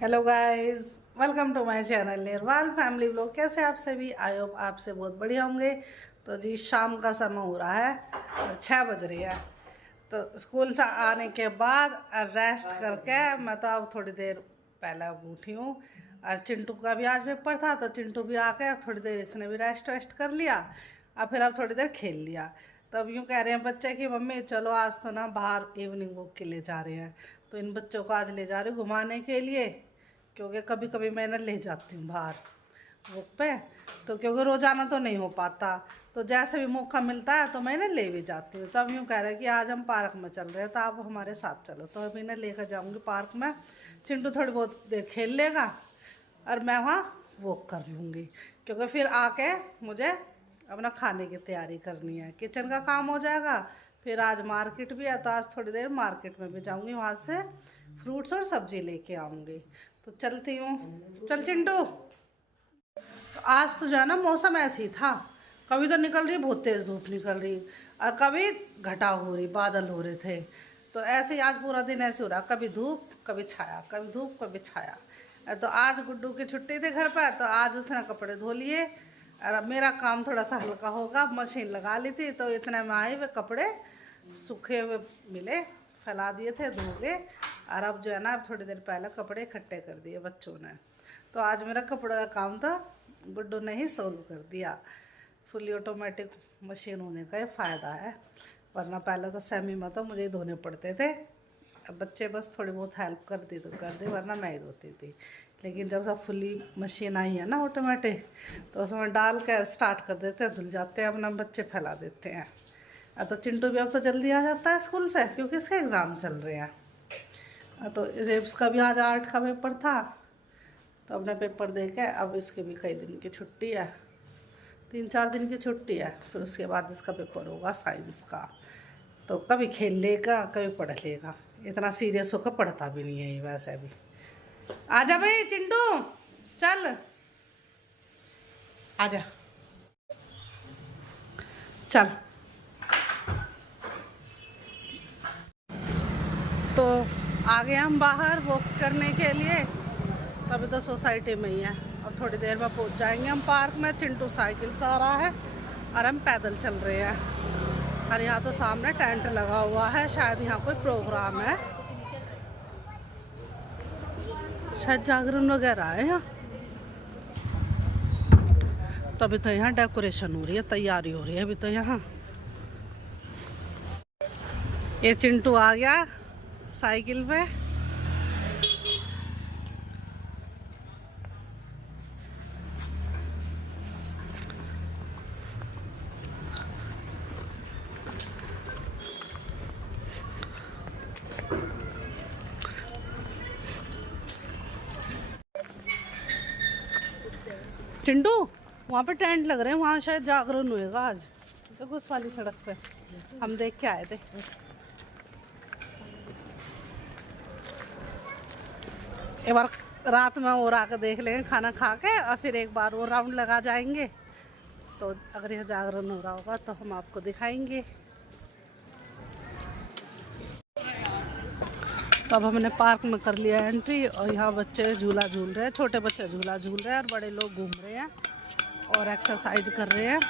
Hello guys, welcome to my channel Nirwal family vlog. कैसे आप सभी? आई होप आपसे बहुत बढ़िया होंगे। तो जी शाम का समय हो रहा है और 6 बज रही है। तो स्कूल से आने के बाद रेस्ट करके मैं तो अब थोड़ी देर पहले अब उठी हूँ। और चिंटू का भी आज पेपर था तो चिंटू भी आ गया, थोड़ी देर इसने भी रेस्ट वेस्ट कर लिया और फिर अब थोड़ी देर खेल लिया। तब यूँ कह रहे हैं बच्चे कि मम्मी चलो आज तो ना बाहर इवनिंग वॉक के लिए जा रहे हैं। तो इन बच्चों को आज ले जा रही हूँ घुमाने के लिए, क्योंकि कभी कभी मैं ना ले जाती हूँ बाहर वॉक पे। तो क्योंकि रोज़ाना तो नहीं हो पाता, तो जैसे भी मौका मिलता है तो मैं ना ले भी जाती हूँ। तब यूँ कह रहे हैं कि आज हम पार्क में चल रहे हैं तो आप हमारे साथ चलो। तो अभी ना लेकर जाऊँगी पार्क में। चिंटू थोड़ी बहुत देर खेल लेगा और मैं वहाँ वॉक कर लूँगी, क्योंकि फिर आके मुझे अपना खाने की तैयारी करनी है, किचन का काम हो जाएगा। फिर आज मार्केट भी है तो आज थोड़ी देर मार्केट में भी जाऊँगी, वहाँ से फ्रूट्स और सब्जी लेके आऊँगी। तो चलती हूँ, चल चिंटू। तो आज तो जो है ना मौसम ऐसे ही था, कभी तो निकल रही बहुत तेज़ धूप निकल रही और कभी घटा हो रही, बादल हो रहे थे। तो ऐसे ही आज पूरा दिन ऐसे हो रहा, कभी धूप कभी छाया, कभी धूप कभी छाया। तो आज गुड्डू की छुट्टी थी घर पर, तो आज उसने कपड़े धो लिए और अब मेरा काम थोड़ा सा हल्का होगा। मशीन लगा ली थी तो इतने में आए वे कपड़े सूखे हुए मिले, फैला दिए थे, धो गए। और अब जो है ना अब थोड़ी देर पहले कपड़े इकट्ठे कर दिए बच्चों ने। तो आज मेरा कपड़े का काम तो गुड्डू ने ही सोल्व कर दिया। फुली ऑटोमेटिक मशीन होने का ये फ़ायदा है, वरना पहले तो सेमी में तो मुझे ही धोने पड़ते थे। अब बच्चे बस थोड़ी बहुत हेल्प कर दी तो कर दी, वरना मैं ही धोती थी। लेकिन जब सब फुली मशीन आई है ना ऑटोमेटिक, तो उसमें डाल कर स्टार्ट कर देते हैं, धुल जाते हैं, अपना बच्चे फैला देते हैं। तो चिंटू भी अब तो जल्दी आ जाता है स्कूल से, क्योंकि इसके एग्ज़ाम चल रहे हैं। तो इसका भी आज आर्ट का पेपर था, तो अपना पेपर दे के अब इसके भी कई दिन की छुट्टी है, 3-4 दिन की छुट्टी है। फिर उसके बाद इसका पेपर होगा साइंस का। तो कभी खेल लेगा कभी पढ़ लेगा, इतना सीरियस होकर पढ़ता भी नहीं है ये वैसे भी। आजा भाई चिंटू, चल आजा, चल। तो आ गए हम बाहर वॉक करने के लिए। तो अभी तो सोसाइटी में ही है, और थोड़ी देर में पहुंच जाएंगे हम पार्क में। चिंटू साइकिल से आ रहा है और हम पैदल चल रहे हैं। और यहाँ तो सामने टेंट लगा हुआ है, शायद यहाँ कोई प्रोग्राम है, शायद जागरण वगैरह है यहाँ। तो अभी तो यहाँ डेकोरेशन हो रही है, तैयारी हो रही है अभी तो यहाँ। ये चिंटू आ गया साइकिल पे। चिंटू वहाँ पे टेंट लग रहे हैं, वहाँ शायद जागरण होएगा आज। देखो उस वाली सड़क पे हम देख के आए थे। एक बार रात में और आकर देख लेंगे खाना खा के, और फिर एक बार और राउंड लगा जाएंगे। तो अगर यह जागरण हो रहा होगा तो हम आपको दिखाएंगे। तो अब हमने पार्क में कर लिया एंट्री, और यहाँ बच्चे झूला झूल रहे हैं, छोटे बच्चे झूला झूल रहे हैं और बड़े लोग घूम रहे हैं और एक्सरसाइज कर रहे हैं।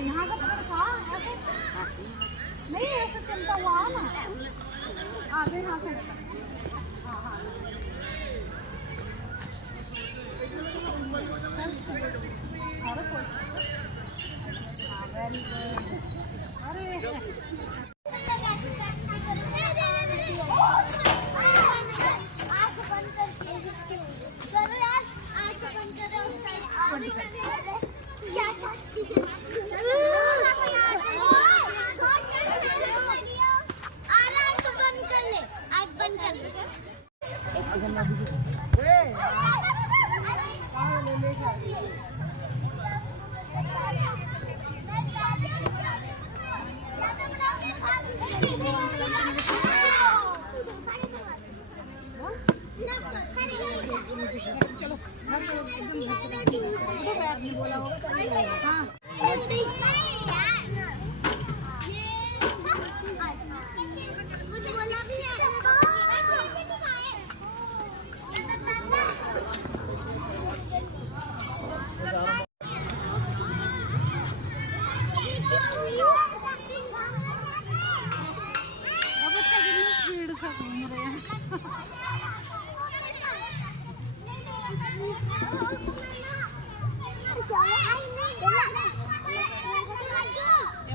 यहाँ का पेड़ था, ऐसे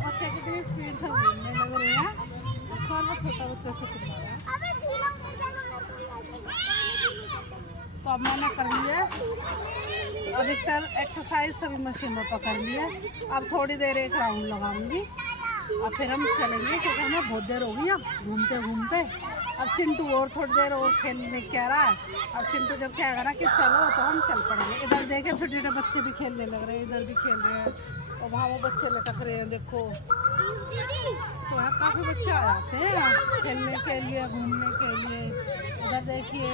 बच्चे कितनी स्पीड से घूमने लग रहे हैं। छोटा बच्चा इसको चिल्ला रहा है। तो अब मैंने कर लिया अधिकतर एक्सरसाइज सभी मशीनों पर कर लिया। अब थोड़ी देर एक राउंड लगाऊंगी और फिर हम चलेंगे, क्योंकि हमें बहुत देर हो गई अब घूमते घूमते। अब चिंटू और थोड़ी देर और खेलने कह रहा है। अब चिंटू जब कहेगा ना कि चलो तो हम चल पड़ेंगे। इधर देखे छोटे छोटे बच्चे भी खेलने लग रहे हैं, इधर भी खेल रहे हैं और वहाँ वो बच्चे लटक रहे हैं देखो। तो यहाँ काफ़ी बच्चे आ जाते हैं खेलने के लिए, घूमने के लिए। उधर देखिए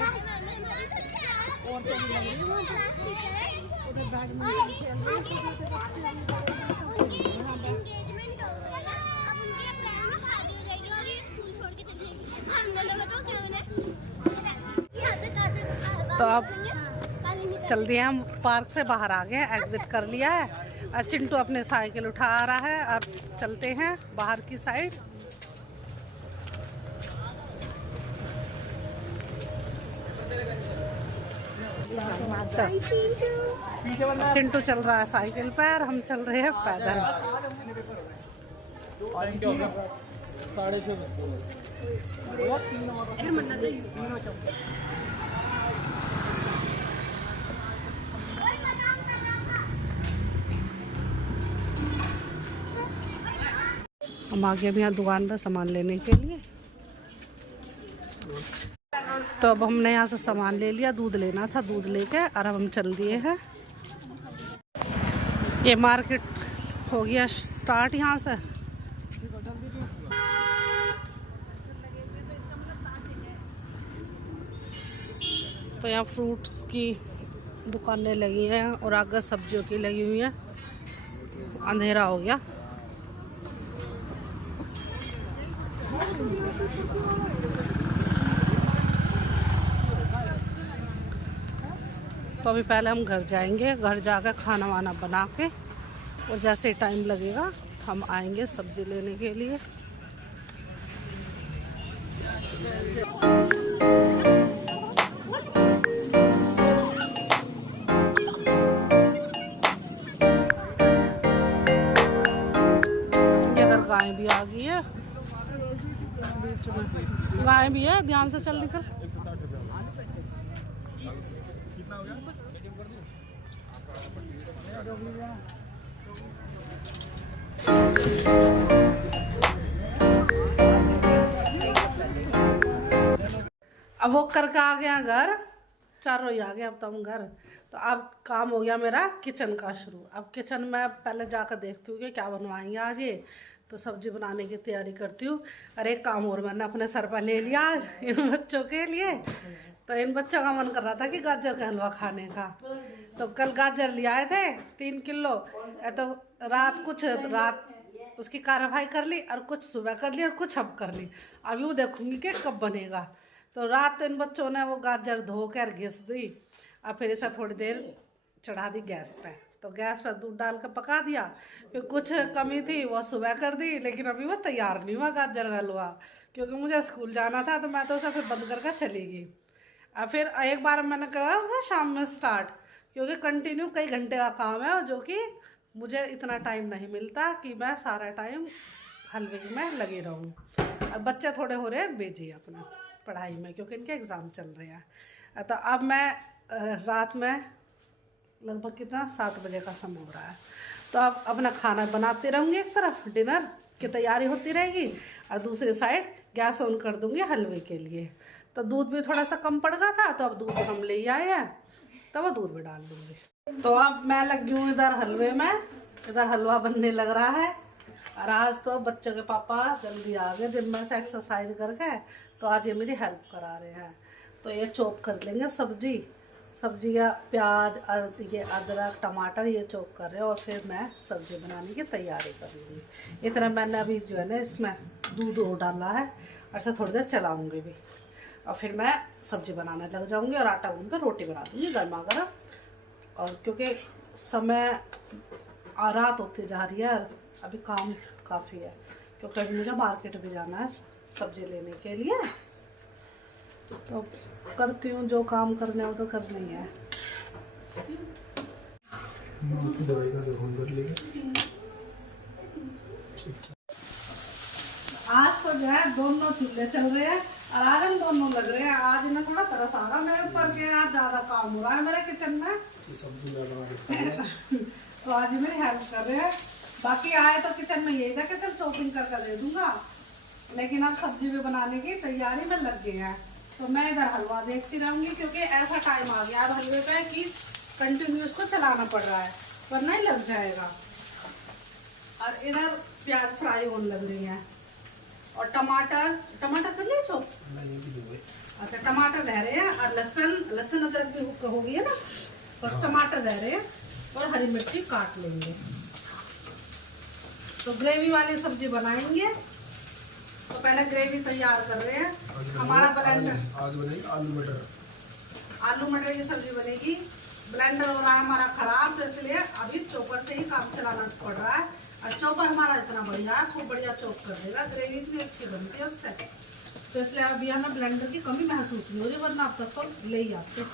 और तो भी लग रही है, उधर बैडमिंटन खेल रहे हैं। तो अब चल दिए हम पार्क से बाहर आ गए, एग्जिट कर लिया है। और चिंटू अपने साइकिल उठा रहा है। अब चलते हैं बाहर की साइड। चिंटू चल रहा है साइकिल पर, हम चल रहे हैं पैदल। हम आ गए भी यहाँ दुकान पर सामान लेने के लिए। तो अब हमने यहाँ से सामान ले लिया, दूध लेना था, दूध लेके और अब हम चल दिए हैं। ये मार्केट हो गया स्टार्ट यहाँ से। तो यहाँ फ्रूट्स की दुकानें लगी हैं और आगे सब्जियों की लगी हुई हैं। अंधेरा हो गया। तो अभी पहले हम घर जाएंगे, घर जाकर खाना वाना बना के और जैसे टाइम लगेगा हम आएंगे सब्जी लेने के लिए। इधर गाय भी आ गई है, बीच में गाय भी है, ध्यान से चल निकल। अब वो करके आ गया घर, 4 रोज आ गया। अब तो हम घर, तो अब काम हो गया मेरा किचन का शुरू। अब किचन में पहले जाकर देखती हूँ कि क्या बनवाएंगे आज। ये तो सब्जी बनाने की तैयारी करती हूँ। अरे एक काम और मैंने अपने सर पर ले लिया आज इन बच्चों के लिए। तो इन बच्चों का मन कर रहा था कि गाजर का हलवा खाने का। तो कल गाजर ले आए थे 3 किलो। तो रात उसकी कार्रवाई कर ली और कुछ सुबह कर ली और कुछ अब कर ली। अभी वो देखूंगी कि कब बनेगा। तो रात तो इन बच्चों ने वो गाजर धो कर घिस दी और फिर इसे थोड़ी देर चढ़ा दी गैस पे। तो गैस पर दूध डाल कर पका दिया। फिर कुछ कमी थी वो सुबह कर दी, लेकिन अभी वो तैयार नहीं हुआ गाजर का हलवा, क्योंकि मुझे स्कूल जाना था। तो मैं तो उसे फिर बंद करके चली गई। और फिर एक बार मैंने करा उसे शाम में स्टार्ट, क्योंकि कंटिन्यू कई घंटे का काम है, जो कि मुझे इतना टाइम नहीं मिलता कि मैं सारा टाइम हलवे में लगी रहूँ। और बच्चे थोड़े हो रहे हैं बिजी अपने पढ़ाई में, क्योंकि इनके एग्ज़ाम चल रहे हैं। तो अब मैं रात में लगभग कितना 7 बजे का समय हो रहा है। तो अब अपना खाना बनाते रहूँगी, एक तरफ डिनर की तैयारी होती रहेगी और दूसरी साइड गैस ऑन कर दूँगी हलवे के लिए। तो दूध भी थोड़ा सा कम पड़ गया था, तो अब दूध हम ले आए हैं, तो वह दूध भी डाल दूँगी। तो अब मैं लगी हूँ इधर हलवे में, इधर हलवा बनने लग रहा है। और आज तो बच्चों के पापा जल्दी आ गए जिम में से एक्सरसाइज करके, तो आज ये मेरी हेल्प करा रहे हैं। तो ये चॉप कर लेंगे सब्जी सब्जी का प्याज, ये अदरक, टमाटर ये चॉप कर रहे हैं और फिर मैं सब्जी बनाने की तैयारी करूँगी। इतना मैंने अभी जो है ना इसमें दूध और डाला है और इसे थोड़ी देर चलाऊँगी भी और फिर मैं सब्जी बनाने लग जाऊँगी और आटा गूंद कर रोटी बना दूँगी गर्मा गर्म। और क्योंकि समय रात होती जा रही है, अभी काम काफ़ी है क्योंकि अभी मुझे मार्केट भी जाना है सब्जी लेने के लिए। तो करती हूँ, जो काम करने हो तो करना ही है। आज तो जो है दोनों चूल्हे चल रहे हैं और आज हम दोनों लग रहे हैं। आज इन्हें थोड़ा तरस आ रहा मेरे ऊपर के आज ज़्यादा काम हो रहा है मेरे किचन में। तो आज मेरी हेल्प कर रहे हैं। बाकी आए तो किचन में यही था कि चल शॉपिंग कर दे दूंगा, लेकिन अब सब्जी भी बनाने की तैयारी में लग गए हैं। तो मैं इधर हलवा देखती रहूंगी क्योंकि ऐसा टाइम आ गया अब हलवे का कि कंटिन्यू उसको चलाना पड़ रहा है वरना ही लग जाएगा। और इधर प्याज फ्राई होने लग रही है और टमाटर कर लिए चॉप। अच्छा टमाटर रह रहे हैं और लहसुन अदरक भी हो गई है ना, बस टमाटर रह रहे हैं और हरी मिर्ची काट लेंगे। तो ग्रेवी वाली सब्जी बनाएंगे। तो पहले ग्रेवी तैयार कर रहे हैं। हमारा ब्लेंडर आज बनेगी आलू मटर की सब्जी बनेगी। ब्लेंडर हो रहा है हमारा खराब, तो इसलिए अभी चॉपर से ही काम चलाना पड़ रहा है। और चॉपर हमारा इतना बढ़िया है, खूब बढ़िया चॉप कर देगा, ग्रेवी इतनी अच्छी बनती है उससे। तो इसलिए अभी हमें ब्लेंडर की कमी महसूस नहीं हो रही, वरना अब तक तो ले ही आते।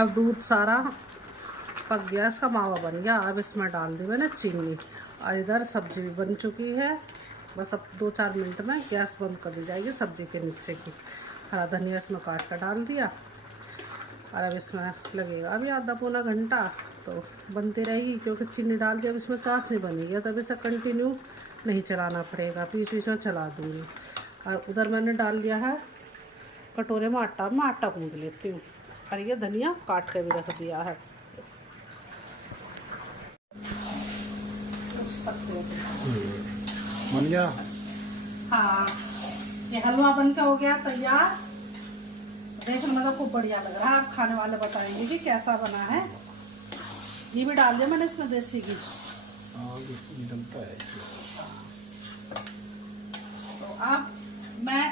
अब दूध सारा पक गया, इसका मावा बन गया। अब इसमें डाल दी मैंने चीनी और इधर सब्जी भी बन चुकी है। बस अब 2-4 मिनट में गैस बंद कर दी जाएगी सब्जी के नीचे की। हरा धनिया इसमें काट कर डाल दिया और अब इसमें लगेगा अभी आधा पौना घंटा तो बनती रहेगी क्योंकि चीनी डाल के अब इसमें चाशनी बनेगी। तब इसे कंटिन्यू नहीं चलाना पड़ेगा, बीच में चला दूँगी। और उधर मैंने डाल लिया है कटोरे में आटा, मैं आटा गूँध लेती हूँ। और ये धनिया काट के भी रख दिया है। बन गया। हाँ ये हलवा बनकर हो गया तैयार। देखने में तो खूब बढ़िया लग रहा है। आप खाने वाले बताएंगे कि कैसा बना है। ये भी डाल दिया मैंने इसमें देसी घी। डलता है। तो अब मैं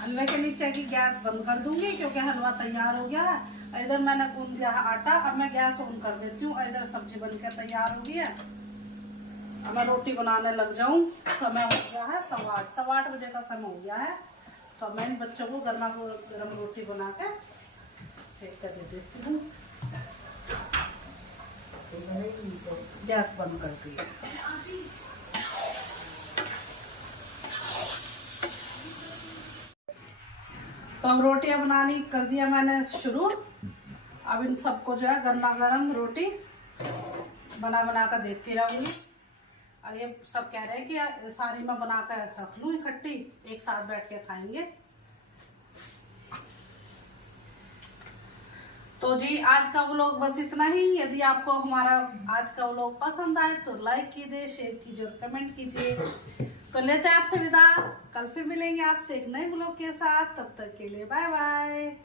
हलवे के नीचे की गैस बंद कर दूंगी क्योंकि हलवा तैयार हो गया है। इधर मैंने गूंद दिया है आटा। अब मैं गैस ऑन कर देती हूँ। इधर सब्जी बनकर तैयार हो गई है। अब मैं रोटी बनाने लग जाऊं। समय हो गया है 8:15 बजे का समय हो गया है। तो मैं इन बच्चों को गर्मा गर्म रोटी बना के सेक कर दे देती हूँ। गैस बंद कर दी। तो अब रोटियां बनानी कर दिया मैंने शुरू। अब इन सबको जो है गर्मा गर्म रोटी बना कर देती रहूंगी। और ये सब कह रहे हैं कि सारी मैं बना कर रख लूँ इकट्ठी, एक साथ बैठ के खाएंगे। तो जी आज का व्लॉग बस इतना ही। यदि आपको हमारा आज का व्लॉग पसंद आए तो लाइक कीजिए, शेयर कीजिए और कमेंट कीजिए। तो लेते हैं आपसे विदा। कल फिर मिलेंगे आपसे एक नए व्लॉग के साथ। तब तक के लिए बाय बाय।